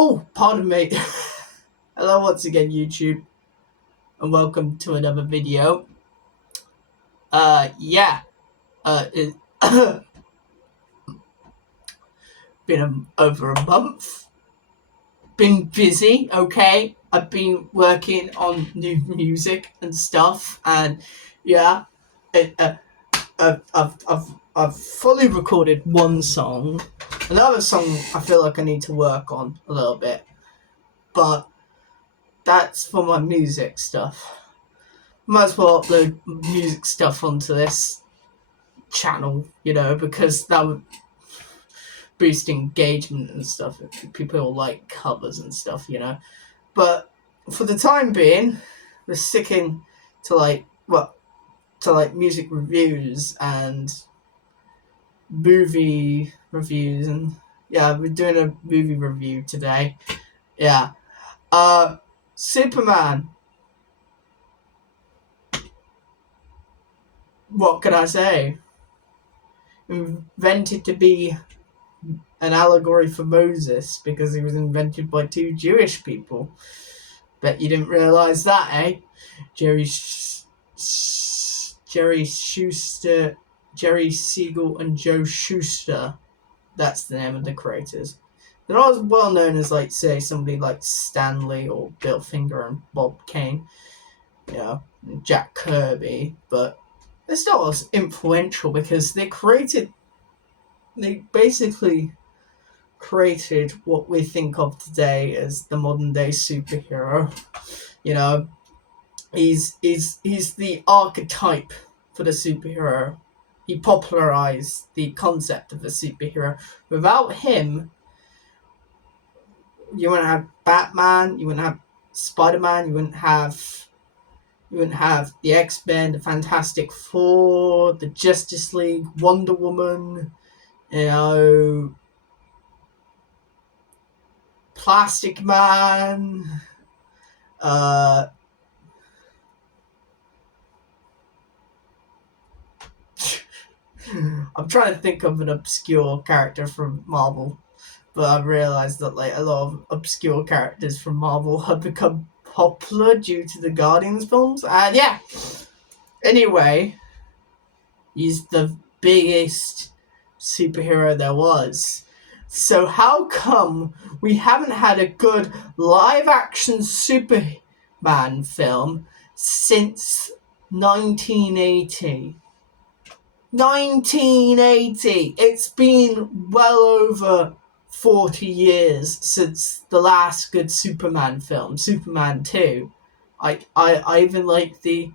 Oh, pardon me. Hello once again, YouTube, and welcome to another video. It's been over a month. Been busy, okay? I've been working on new music and stuff, and yeah, it, I've fully recorded one song. Another song I feel like I need to work on a little bit, but that's for my music stuff. Might as well upload music stuff onto this channel, because that would boost engagement and stuff. People like covers and stuff, But for the time being, we're sticking to music reviews and movie reviews, and yeah, we're doing a movie review today. Yeah. Superman. What can I say? Invented to be an allegory for Moses because he was invented by two Jewish people. Bet you didn't realise that, eh? Jerry Siegel and Joe Shuster. That's the name of the creators. They're not as well known as, say, somebody like Stanley or Bill Finger and Bob Kane, and Jack Kirby, but they're still as influential because they basically created what we think of today as the modern day superhero. He's the archetype for the superhero. He popularized the concept of a superhero. Without him, you wouldn't have Batman, you wouldn't have Spider-Man, you wouldn't have the X-Men, the Fantastic Four, the Justice League, Wonder Woman, Plastic Man, I'm trying to think of an obscure character from Marvel, but I've realized that a lot of obscure characters from Marvel have become popular due to the Guardians films, and yeah. Anyway, he's the biggest superhero there was. So how come we haven't had a good live-action Superman film since 1980? 1980! It's been well over 40 years since the last good Superman film, Superman 2. I even like the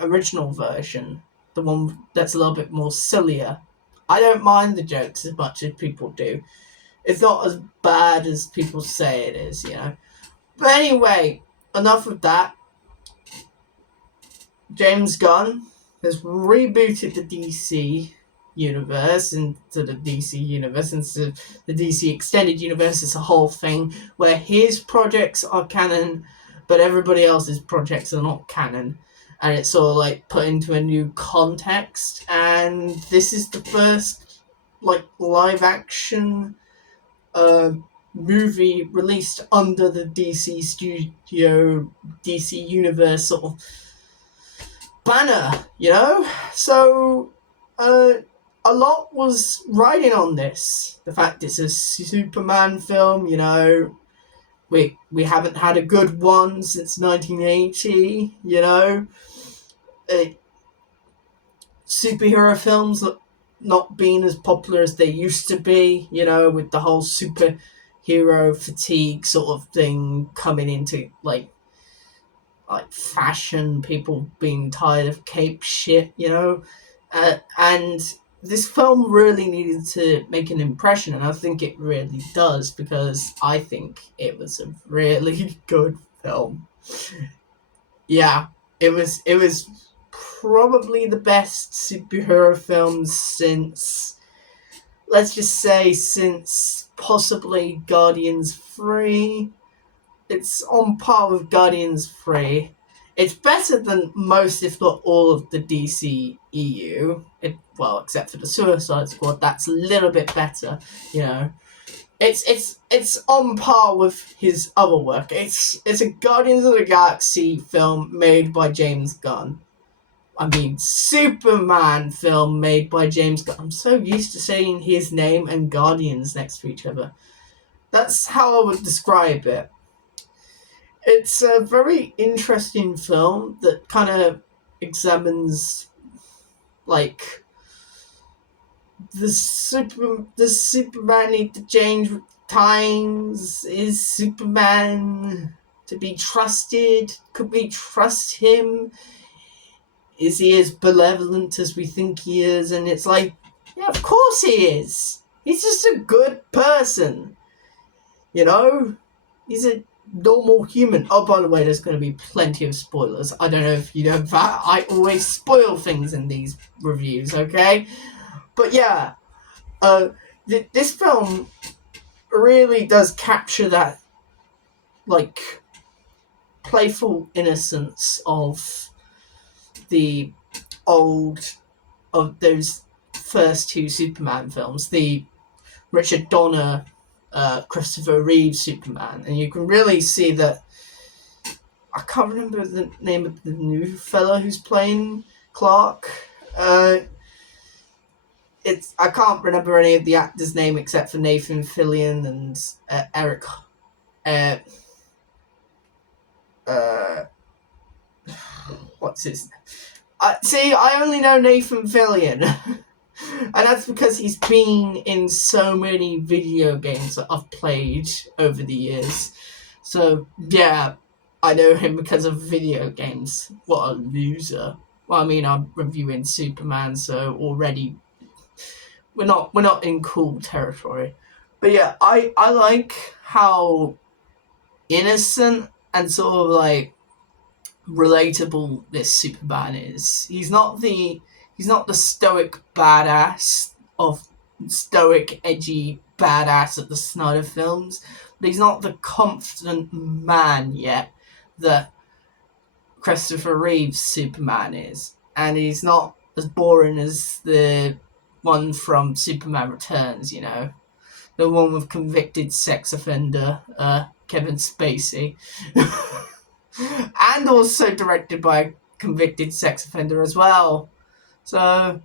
original version, the one that's a little bit more sillier. I don't mind the jokes as much as people do. It's not as bad as people say it is, But anyway, enough of that. James Gunn has rebooted the DC universe into the DC extended universe. It's a whole thing where his projects are canon, but everybody else's projects are not canon. And it's all put into a new context, and this is the first live action movie released under the DC Studio, DC Universe sort of banner, So a lot was riding on this. The fact it's a Superman film, we haven't had a good one since 1980, Superhero films not being as popular as they used to be, with the whole superhero fatigue sort of thing coming into fashion, people being tired of cape shit, and this film really needed to make an impression, and I think it really does, because I think it was a really good film. Yeah, it was probably the best superhero film since, let's just say, since possibly Guardians 3. It's on par with Guardians 3. It's better than most, if not all, of the DC EU. Except for the Suicide Squad, that's a little bit better, It's on par with his other work. It's a Guardians of the Galaxy film made by James Gunn. I mean, Superman film made by James Gunn. I'm so used to saying his name and Guardians next to each other. That's how I would describe it. It's a very interesting film that kind of examines, like, does Superman need to change with times? Is Superman to be trusted? Could we trust him? Is he as benevolent as we think he is? And it's like, yeah, of course he is. He's just a good person. You know? He's a normal human. Oh, by the way, there's going to be plenty of spoilers. I don't know if you know that. I always spoil things in these reviews, okay? But yeah, this film really does capture that, like, playful innocence of the of those first two Superman films, the Richard Donner, Christopher Reeve Superman, and you can really see that. I can't remember the name of the new fellow who's playing Clark. I can't remember any of the actors' name except for Nathan Fillion and Eric. What's his? See, I only know Nathan Fillion, and that's because he's been in so many video games that I've played over the years. So yeah, I know him because of video games. What a loser! Well, I mean, I'm reviewing Superman, so already we're not in cool territory. But yeah, I like how innocent and sort of like relatable this Superman is. He's not the stoic badass of stoic edgy badass of the Snyder films, but he's not the confident man yet that Christopher Reeve's Superman is, and he's not as boring as the one from Superman Returns, you know, the one with convicted sex offender Kevin Spacey. And also directed by a convicted sex offender as well. So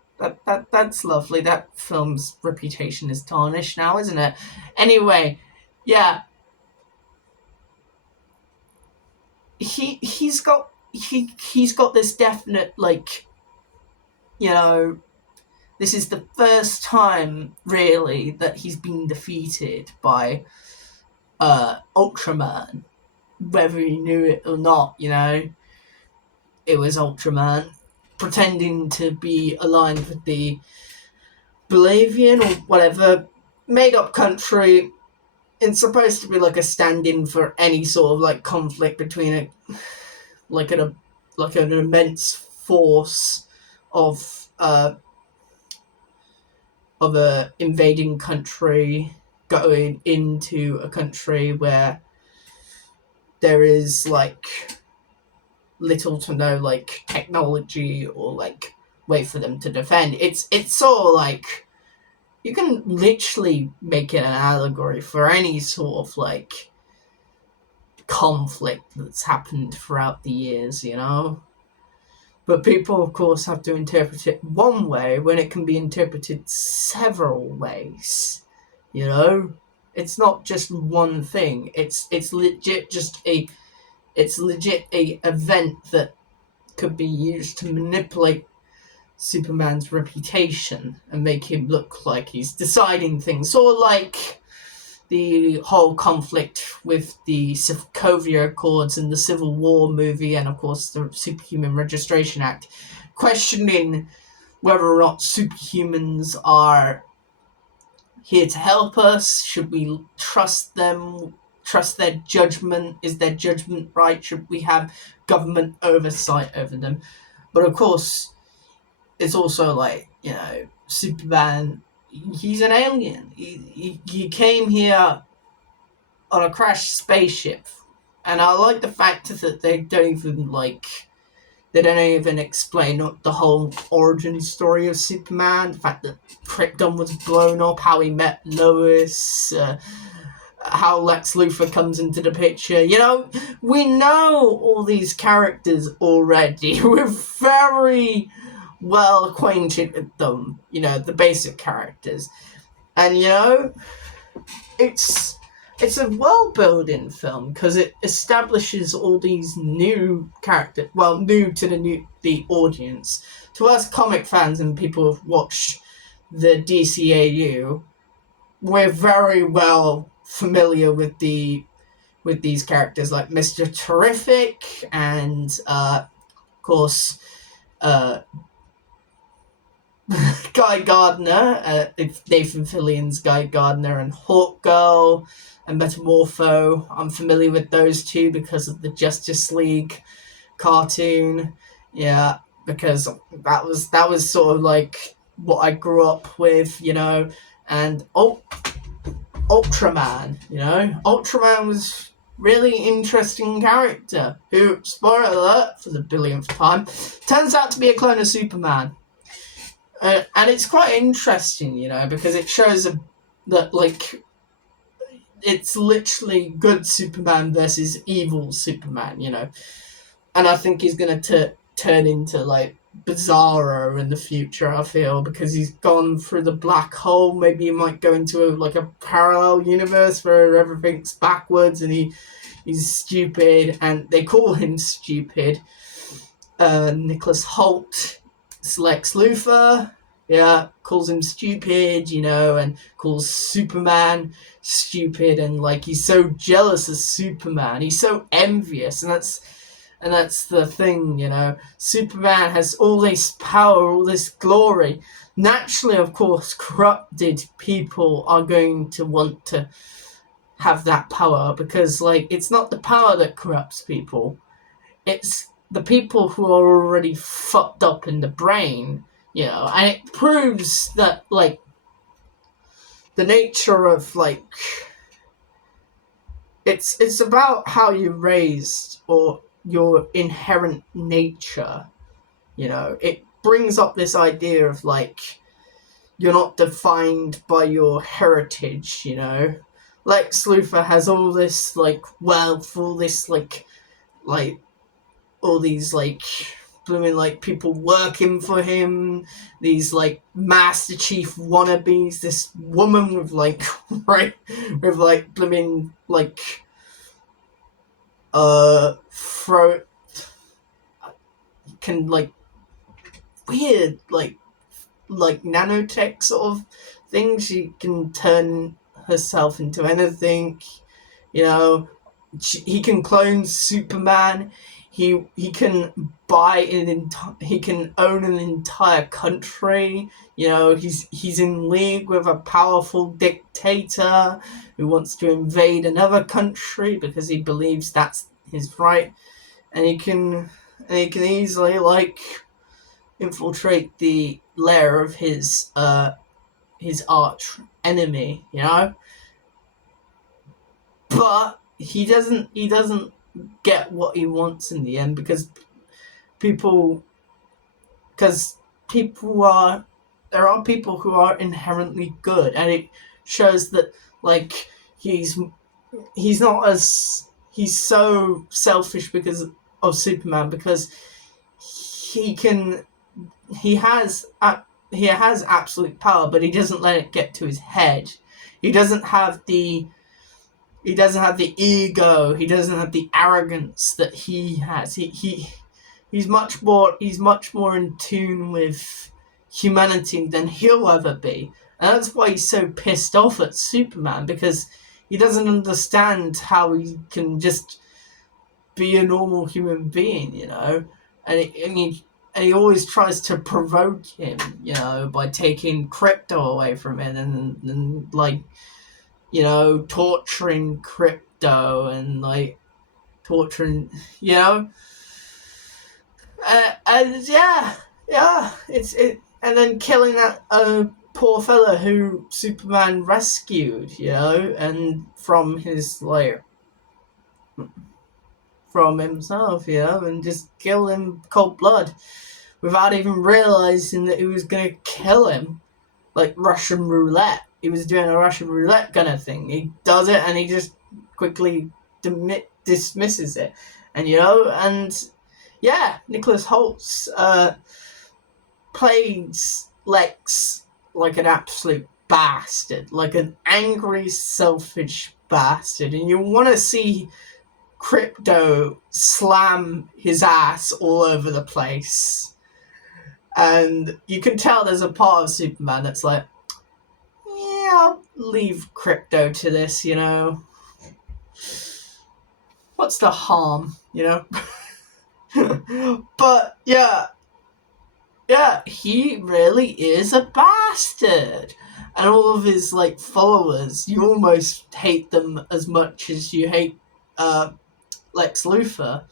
that's lovely. That film's reputation is tarnished now, isn't it? Anyway, yeah. He's got this definite, like, you know, this is the first time really that he's been defeated by Ultraman. Whether he knew it or not, you know, it was Ultraman pretending to be aligned with the Bolivian or whatever made-up country. It's supposed to be like a stand-in for any sort of like conflict between an immense force of a invading country going into a country where there is like little to no like technology or like way for them to defend. It's sort of like you can literally make it an allegory for any sort of like conflict that's happened throughout the years, you know. But people, of course, have to interpret it one way when it can be interpreted several ways, you know. It's not just one thing. It's legit just a event that could be used to manipulate Superman's reputation and make him look like he's deciding things. Sort of like the whole conflict with the Sokovia Accords and the Civil War movie, and of course the Superhuman Registration Act, questioning whether or not superhumans are here to help us. Should we trust them? Trust their judgment? Is their judgment right? Should we have government oversight over them? But of course, it's also like, you know, Superman, he's an alien. He came here on a crashed spaceship. And I like the fact that they don't even, like, They don't even explain the whole origin story of Superman, the fact that Krypton was blown up, how he met Lois, how Lex Luthor comes into the picture. You know, we know all these characters already. We're very well acquainted with them, you know, the basic characters. And, you know, it's a world-building film because it establishes all these new characters, well, new to the audience. To us comic fans and people who've watched the DCAU, we're very well familiar with these characters like Mr. Terrific and, of course, Guy Gardner, Nathan Fillion's Guy Gardner, and Hawkgirl and Metamorpho. I'm familiar with those two because of the Justice League cartoon. Yeah, because that was sort of like what I grew up with, you know. And Ultraman, you know, Ultraman was really interesting character who, spoiler alert for the billionth time, turns out to be a clone of Superman. And it's quite interesting, you know, because it shows that, like, it's literally good Superman versus evil Superman, you know. And I think he's going to turn into, like, Bizarro in the future, I feel, because he's gone through the black hole. Maybe he might go into, a parallel universe where everything's backwards and he's stupid, and they call him stupid. Nicholas Hoult, Lex Luthor, yeah, calls him stupid, you know, and calls Superman stupid, and like he's so jealous of Superman, he's so envious, and that's the thing, you know. Superman has all this power, all this glory. Naturally, of course, corrupted people are going to want to have that power because, like, it's not the power that corrupts people, it's the people who are already fucked up in the brain, you know. And it proves that, like, the nature of, like, it's about how you're raised or your inherent nature, you know. It brings up this idea of, like, you're not defined by your heritage, you know. Lex Luthor has all this, like, wealth, all this, like all these, like, blooming, like, people working for him, these, like, Master Chief wannabes, this woman with, like, right, with, like, blooming, like, throat, can, like, weird, like nanotech sort of thing. She can turn herself into anything, you know. He can clone Superman. He can buy he can own an entire country. You know, he's in league with a powerful dictator who wants to invade another country because he believes that's his right, and he can easily, like, infiltrate the lair of his arch enemy, you know. But he doesn't get what he wants in the end because there are people who are inherently good, and it shows that, like, he's so selfish because of Superman, because he has absolute power, but he doesn't let it get to his head. He doesn't have the ego. He doesn't have the arrogance that he has. He's much more in tune with humanity than he'll ever be, and that's why he's so pissed off at Superman, because he doesn't understand how he can just be a normal human being, you know. And he always tries to provoke him, you know, by taking crypto away from him and like, you know, torturing crypto and, like, torturing, you know. And yeah, and then killing that poor fella who Superman rescued, you know, and from his from himself, and just kill him cold blood without even realizing that he was going to kill him, like Russian roulette. He was doing a Russian roulette kind of thing. He does it and he just quickly dismisses it, and Nicholas Holtz plays Lex like an absolute bastard, like an angry, selfish bastard, and you want to see Crypto slam his ass all over the place. And you can tell there's a part of Superman that's like, yeah, I'll leave Crypto to this, What's the harm, But, yeah, he really is a bastard. And all of his, followers, you almost hate them as much as you hate Lex Luthor.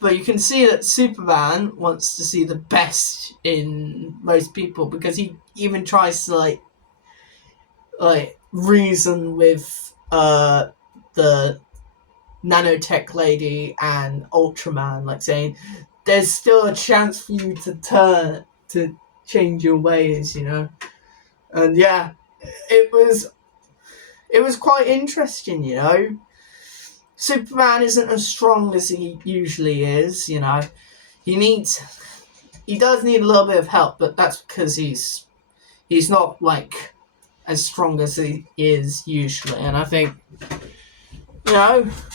But you can see that Superman wants to see the best in most people, because he even tries to reason with the nanotech lady and Ultraman, saying there's still a chance for you to change your ways, And yeah, it was quite interesting, Superman isn't as strong as he usually is, He does need a little bit of help, but that's because he's not as strong as he is usually. And I think,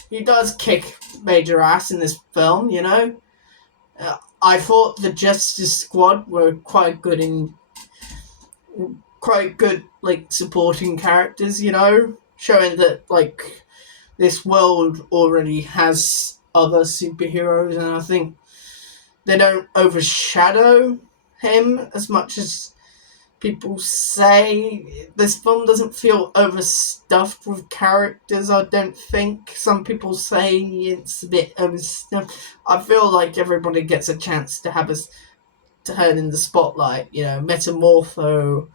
he does kick major ass in this film, I thought the Justice Squad were quite good supporting characters, showing that this world already has other superheroes, and I think they don't overshadow him as much as people say. This film doesn't feel overstuffed with characters, I don't think. Some people say it's a bit overstuffed. I feel like everybody gets a chance to have a turn in the spotlight. Metamorpho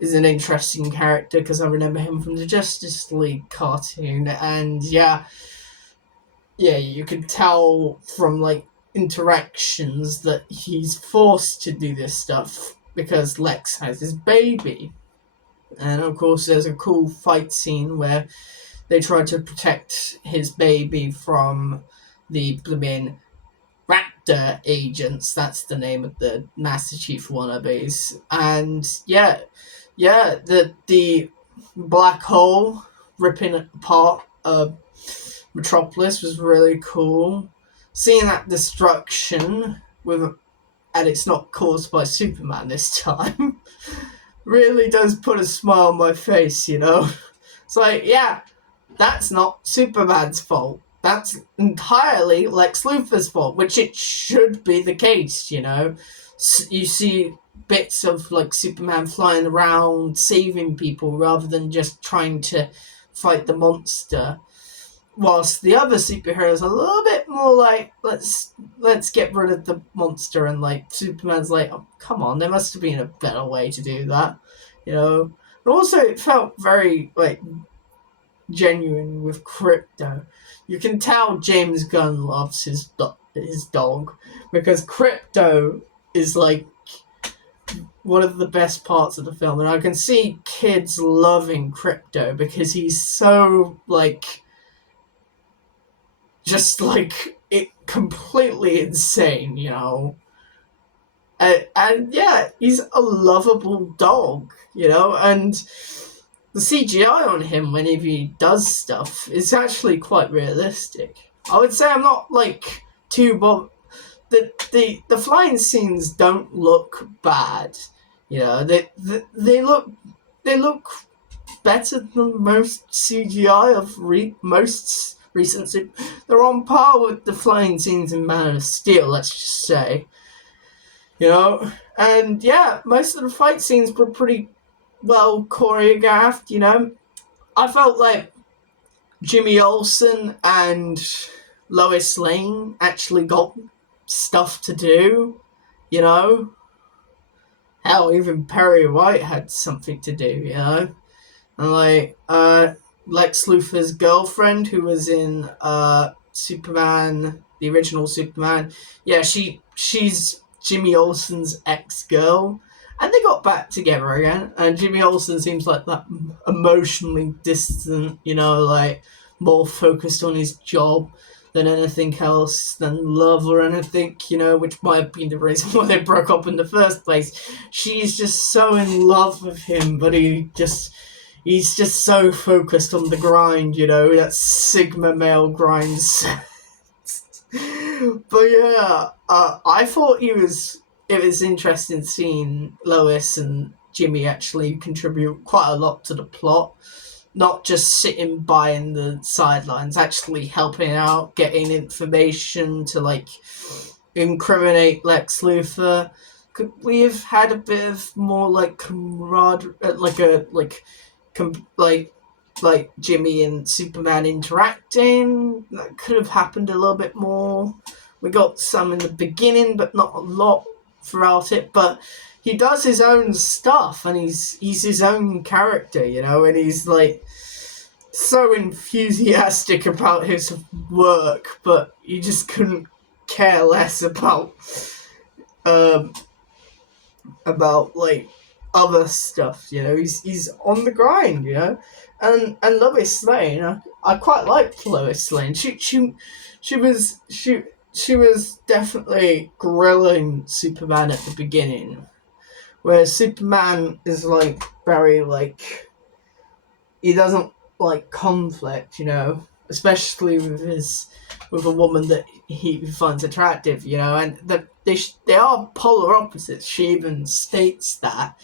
is an interesting character because I remember him from the Justice League cartoon, and you can tell from interactions that he's forced to do this stuff because Lex has his baby. And of course there's a cool fight scene where they try to protect his baby from the blooming Raptor agents. That's the name of the Master Chief wannabes. And the black hole ripping apart Metropolis was really cool. Seeing that destruction and it's not caused by Superman this time, really does put a smile on my face, It's that's not Superman's fault. That's entirely Lex Luthor's fault, which it should be the case, You see bits of Superman flying around saving people rather than just trying to fight the monster, whilst the other superheroes are a little bit more let's get rid of the monster, and Superman's oh, come on, there must have been a better way to do that, And also it felt very genuine with Crypto. You can tell James Gunn loves his dog, because Crypto is one of the best parts of the film, and I can see kids loving Crypto because he's so it completely insane, and he's a lovable dog, and the CGI on him whenever he does stuff is actually quite realistic. I would say I'm not too bothered. The flying scenes don't look bad, they look better than most CGI of most recent. They're on par with the flying scenes in Man of Steel, let's just say, and most of the fight scenes were pretty well choreographed. I felt like Jimmy Olsen and Lois Lane actually got stuff to do, Hell, even Perry White had something to do, and Lex Luthor's girlfriend, who was in Superman, the original Superman. Yeah, she's Jimmy Olsen's ex-girl, and they got back together again. And Jimmy Olsen seems like that emotionally distant, like more focused on his job than anything else, than love or anything, which might have been the reason why they broke up in the first place. She's just so in love with him, but he's just so focused on the grind, that Sigma male grind. But yeah, I thought it was interesting seeing Lois and Jimmy actually contribute quite a lot to the plot. Not just sitting by in the sidelines, actually helping out, getting information to like incriminate Lex Luthor. Could we have had a bit of more like camaraderie, like Jimmy and Superman interacting? That could have happened a little bit more. We got some in the beginning, but not a lot throughout it. But he does his own stuff, and he's his own character, and he's like so enthusiastic about his work, but you just couldn't care less about like other stuff, He's on the grind, and Lois Lane. I quite liked Lois Lane. She was definitely grilling Superman at the beginning, where Superman is like very like he doesn't like conflict, especially with a woman that he finds attractive, and that they are polar opposites. She even states that,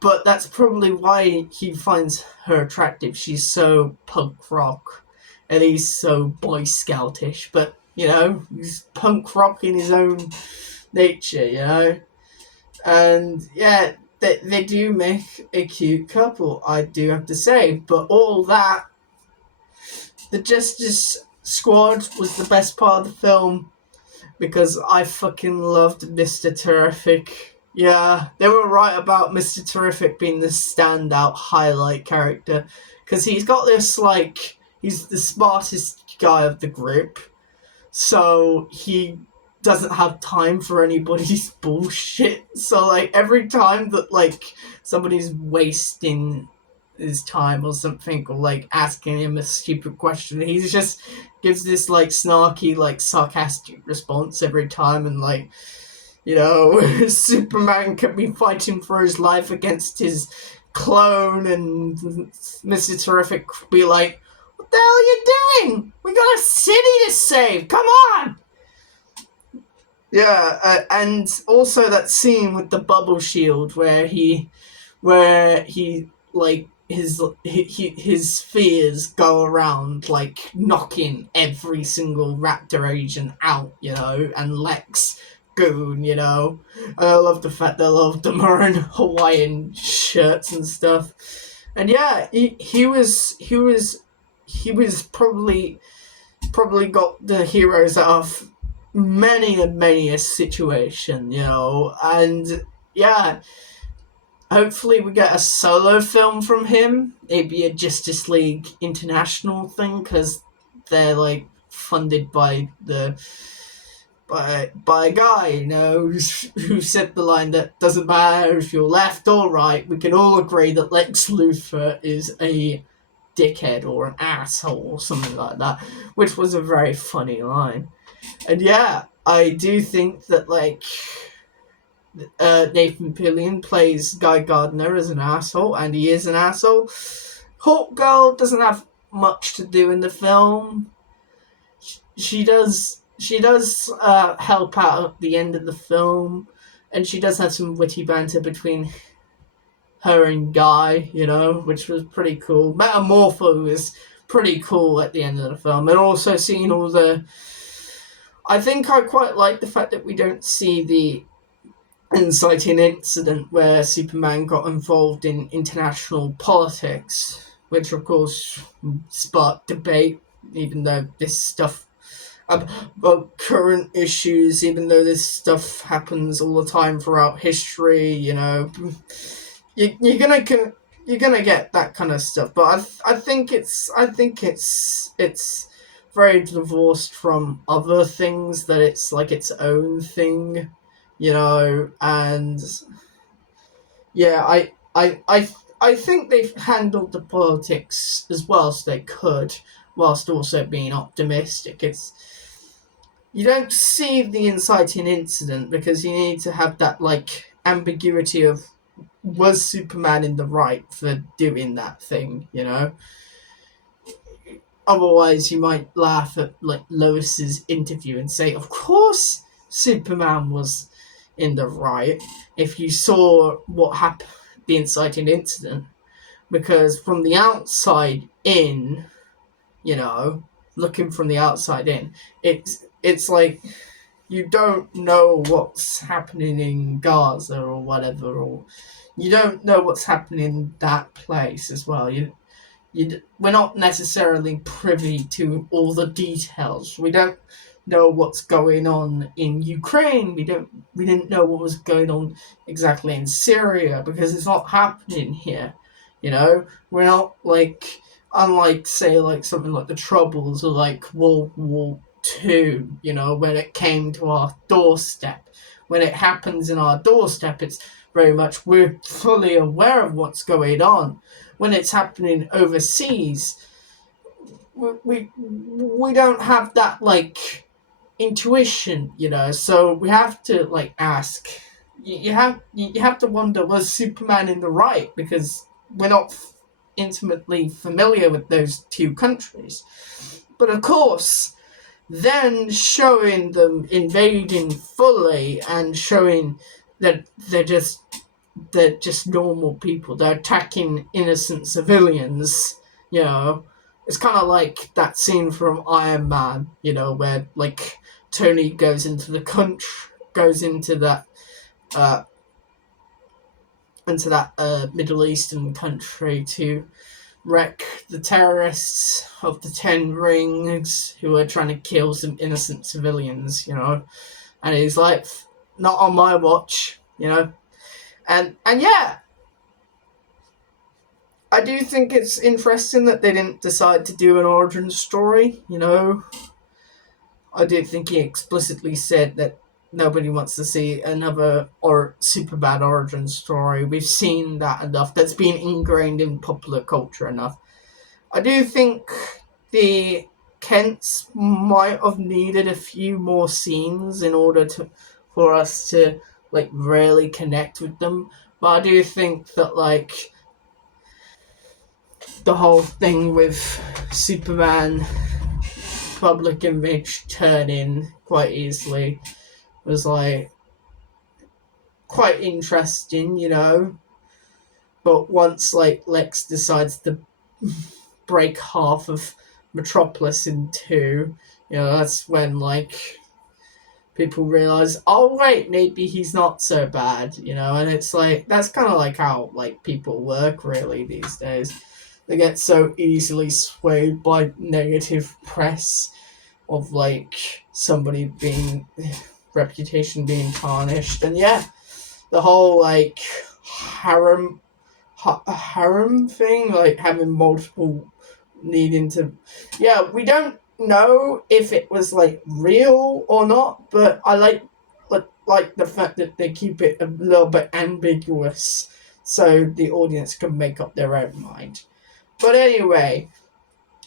but that's probably why he finds her attractive. She's so punk rock, and he's so Boy Scoutish, but he's punk rock in his own nature, and yeah. They do make a cute couple, I do have to say, but all that, the Justice Squad was the best part of the film, because I fucking loved Mr. Terrific. Yeah, they were right about Mr. Terrific being the standout highlight character, because he's got this, like, he's the smartest guy of the group, so he doesn't have time for anybody's bullshit. So, like, every time that, like, somebody's wasting his time or something, or, like, asking him a stupid question, he just gives this, like, snarky, like, sarcastic response every time, and, like, Superman could be fighting for his life against his clone, and Mr. Terrific could be like, what the hell are you doing? We got a city to save, come on! Yeah, and also that scene with the bubble shield where he like his fears go around like knocking every single Raptor agent out, and Lex Goon, and I love the fact that a lot of them are in Hawaiian shirts and stuff, and yeah, he was probably got the heroes out of many and many a situation, and yeah, hopefully we get a solo film from him, maybe a Justice League International thing, because they're like funded by a guy, who said the line that doesn't matter if you're left or right, we can all agree that Lex Luthor is a dickhead or an asshole or something like that, which was a very funny line. And yeah, I do think that, like, Nathan Fillion plays Guy Gardner as an asshole, and he is an asshole. Hawkgirl doesn't have much to do in the film. She does help out at the end of the film, and she does have some witty banter between her and Guy, which was pretty cool. Metamorpho is pretty cool at the end of the film, and also seeing all the... I think I quite like the fact that we don't see the inciting incident where Superman got involved in international politics, which of course sparked debate, even though this stuff about current issues, even though this stuff happens all the time throughout history, you're gonna get that kind of stuff. But I think it's very divorced from other things, that it's like its own thing, and yeah, I think they've handled the politics as well as they could, whilst also being optimistic. It's You don't see the inciting incident because you need to have that like ambiguity of, was Superman in the right for doing that thing. Otherwise, you might laugh at like Lois's interview and say, "Of course, Superman was in the right." If you saw what happened, the inciting incident, because from the outside in, looking from the outside in, it's like you don't know what's happening in Gaza or whatever, or you don't know what's happening in that place as well. We're not necessarily privy to all the details. We don't know what's going on in Ukraine. We didn't know what was going on exactly in Syria because it's not happening here. We're not like, unlike say like something like the Troubles or like World War II. When it came to our doorstep, when it happens in our doorstep, it's very much we're fully aware of what's going on. When it's happening overseas, we don't have that like intuition, so we have to like ask. You have to wonder, was Superman in the right, because we're not intimately familiar with those two countries. But of course, then showing them invading fully and showing that they're just normal people. They're attacking innocent civilians. It's kind of like that scene from Iron Man. Where like Tony goes into the country, goes into that Middle Eastern country to wreck the terrorists of the 10 Rings who are trying to kill some innocent civilians. And he's like, not on my watch. And yeah, I do think it's interesting that they didn't decide to do an origin story. I do think he explicitly said that nobody wants to see another or Superman origin story. We've seen that enough. That's been ingrained in popular culture enough. I do think the Kents might have needed a few more scenes in order for us to like really connect with them. But I do think that like the whole thing with Superman public image turning quite easily was like quite interesting, But once like Lex decides to break half of Metropolis in two, that's when like people realize, oh wait, maybe he's not so bad, and it's like that's kind of like how like people work really these days. They get so easily swayed by negative press of like somebody being reputation being tarnished, and yeah, the whole like harem thing, like having multiple needing to, yeah, we don't know if it was like real or not, but I like the fact that they keep it a little bit ambiguous so the audience can make up their own mind. But anyway,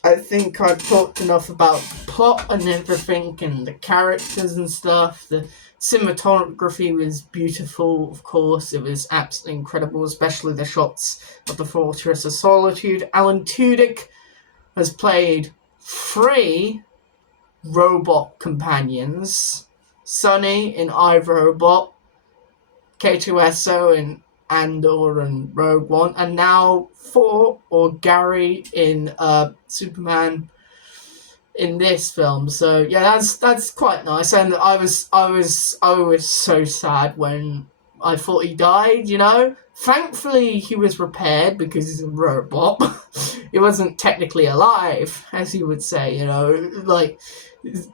I think I've talked enough about the plot and everything and the characters and stuff. The cinematography was beautiful, of course. It was absolutely incredible, especially the shots of the Fortress of Solitude. Alan Tudyk has played 3 robot companions. Sonny in iRobot, K2SO in Andor and Rogue One, and now 4 or Gary in Superman in this film. So yeah, that's quite nice. And I was so sad when I thought he died. Thankfully he was repaired because he's a robot. He wasn't technically alive, as you would say. Like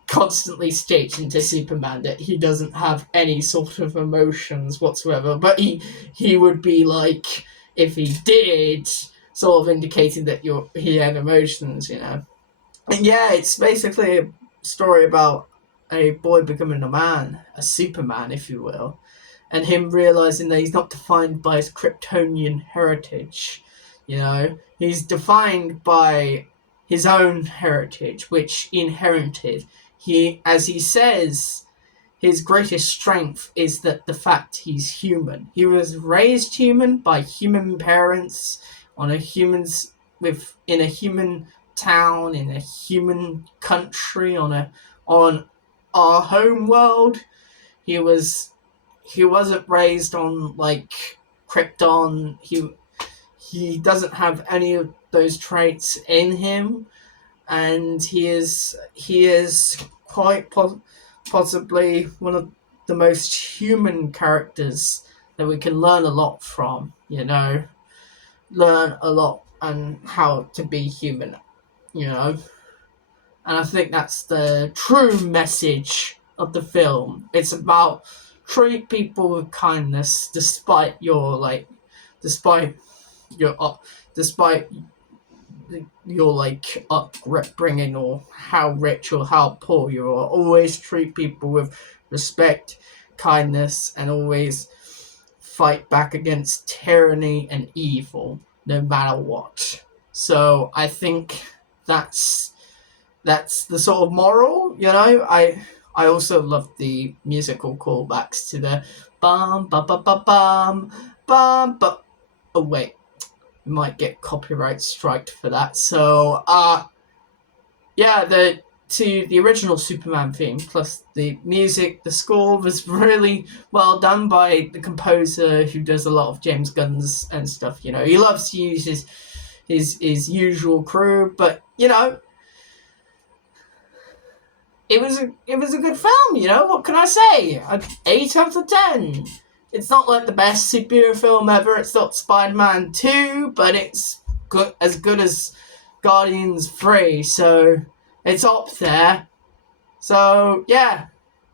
constantly stating to Superman that he doesn't have any sort of emotions whatsoever, but he would be like, if he did, sort of indicating that he had emotions. And yeah, it's basically a story about a boy becoming a man, a Superman, if you will, and him realizing that he's not defined by his Kryptonian heritage. You know, he's defined by his own heritage, which he inherited. He, as he says, his greatest strength is that the fact he's human. He was raised human by human parents on a humans with in a human town in a human country on our home world. He wasn't raised on like Krypton. He doesn't have any of those traits in him, and he is quite possibly one of the most human characters that we can learn a lot from. You know, learn a lot on how to be human. You know, and I think that's the true message of the film. It's about treat people with kindness despite despite your despite your like upbringing or how rich or how poor you are. Always treat people with respect, kindness, and always fight back against tyranny and evil, no matter what. So I think that's that's the sort of moral, you know. I also love the musical callbacks to the bum ba ba ba bum bum but oh wait, we might get copyright striked for that. So yeah, the original Superman theme plus the music, the score was really well done by the composer who does a lot of James Gunn's and stuff. You know, he loves to use his usual crew, but you know, it was a good film. You know, what can I say? An 8 out of 10. It's not like the best superhero film ever. It's not Spider-Man 2, but it's good as Guardians 3. So it's up there. So yeah,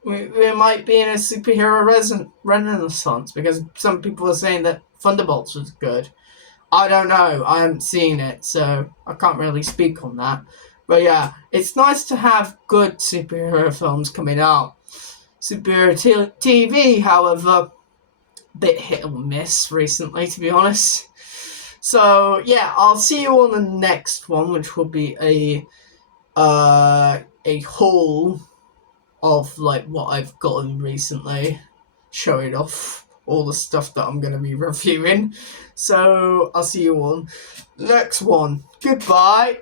we might be in a superhero renaissance because some people are saying that Thunderbolts was good. I don't know. I haven't seen it, so I can't really speak on that. But yeah, it's nice to have good superhero films coming out. Superhero TV, however, bit hit or miss recently, to be honest. So yeah, I'll see you on the next one, which will be a haul of like what I've gotten recently, showing off all the stuff that I'm going to be reviewing. So I'll see you on next one. Goodbye.